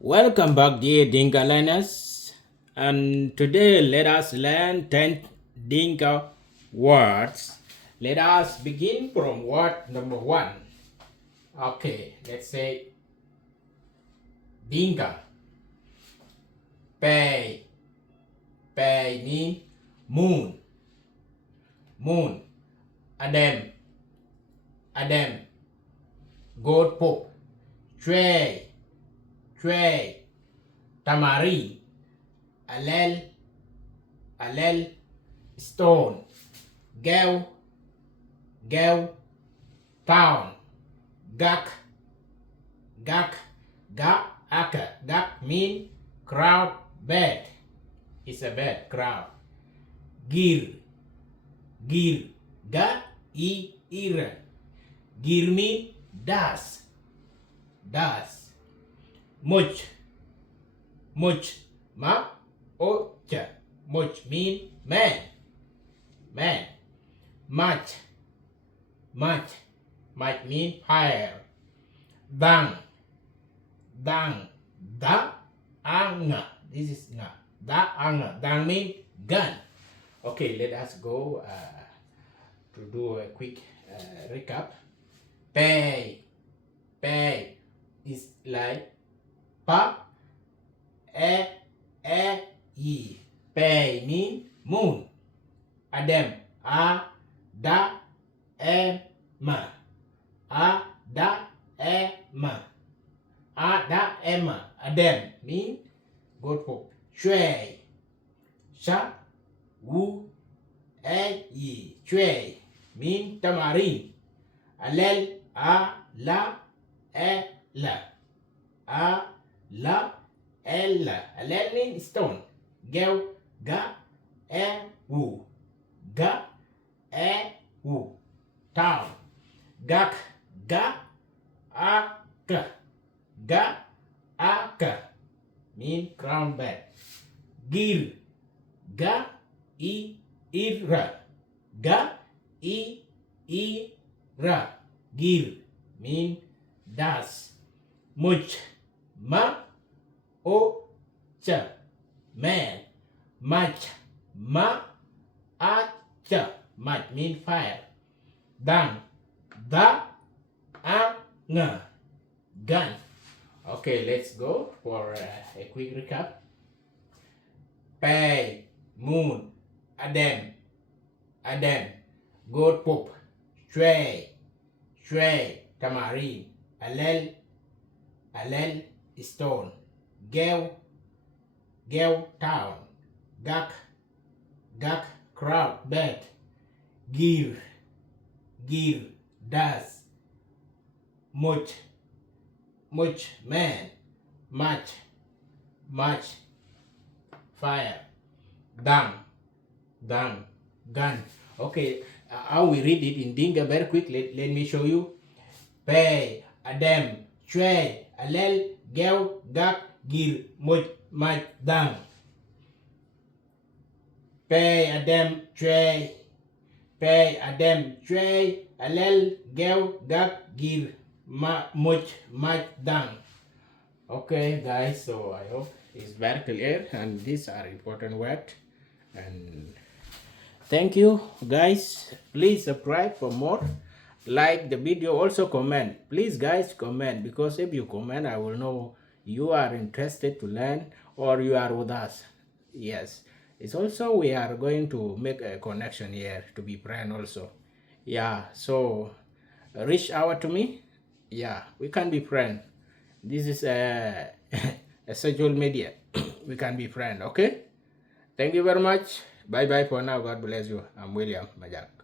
Welcome back, dear Dinka learners. And today let us learn 10 Dinka words. Let us begin from word number 1. Okay, let's say Dinka. Pay. Pay means moon. Moon. Adam. Adam. Goat pop. Tray. Tray. Tamari. Alel. Alel. Stone. Gel. Gel. Town. Gak. Gak. Gak. Aka. Gak mean crowd bed. It's a bed crowd. Gir. Gir. Ga. I. Ira. Gir mean das. Das. Much. Much. Ma. Ocha. Much mean man. Man. Much. Much. Much mean fire. Dang. Dang. Da. Anga. This is nga. Da. Anga. Dang mean gun. Okay, let us go to do a quick recap. Pay. Pay is like pa. Yi. Pay mean moon. Adam. A. Da. Ma. A. Da. Ma. A. Da. Ma. Adam mean goat pop. Shui. Sha. Wu. Yi. Shui mean tamarind. Alel. A. La. La. A. La. Ella. Alel mean stone. Gel. Ga. Wu. Ga. Wu. Town. Gak. Ga. Aka. Ga. Aka mean crown bed. Gir. Ga. I. Ira. Ga. I. Ira. Gir mean das. Much. Ma. Cha. Man. Much. Ma. Cha. Much mean fire. Dang. Da. Nga. Gun. Okay, let's go for a quick recap. Pay. Moon. Adam. Adam. Goat pop. Tray. Tray. Tamarind. Alel. Alel. Stone. Gel. Gel. Town. Gak. Gak. Crowd. Bed. Gir. Gir. Das. Much. Much. Man. Much. Much. Fire. Dang. Dang. Gun. Okay, how we read it in Dinka very quick. Let me show you. Pay. Adam. Tray. Alel. Gel. Gak. Gir. Much. Much. Dang. Pay. Adam. Tray. Pay. Adam. Tray. Alel. Gel. Gak. Gir. Much. Much. Dang. Okay, guys, so I hope it's very clear, and these are important words. And thank you, guys. Please subscribe for more. Like the video, also comment. Please, guys, comment, because if you comment, I will know you are interested to learn or you are with us. Yes, it's also we are going to make a connection here to be friend also. Yeah, so reach out to me. Yeah, we can be friend. This is a social media. We can be friend. Okay, thank you very much. Bye bye for now. God bless you. I'm William Majak.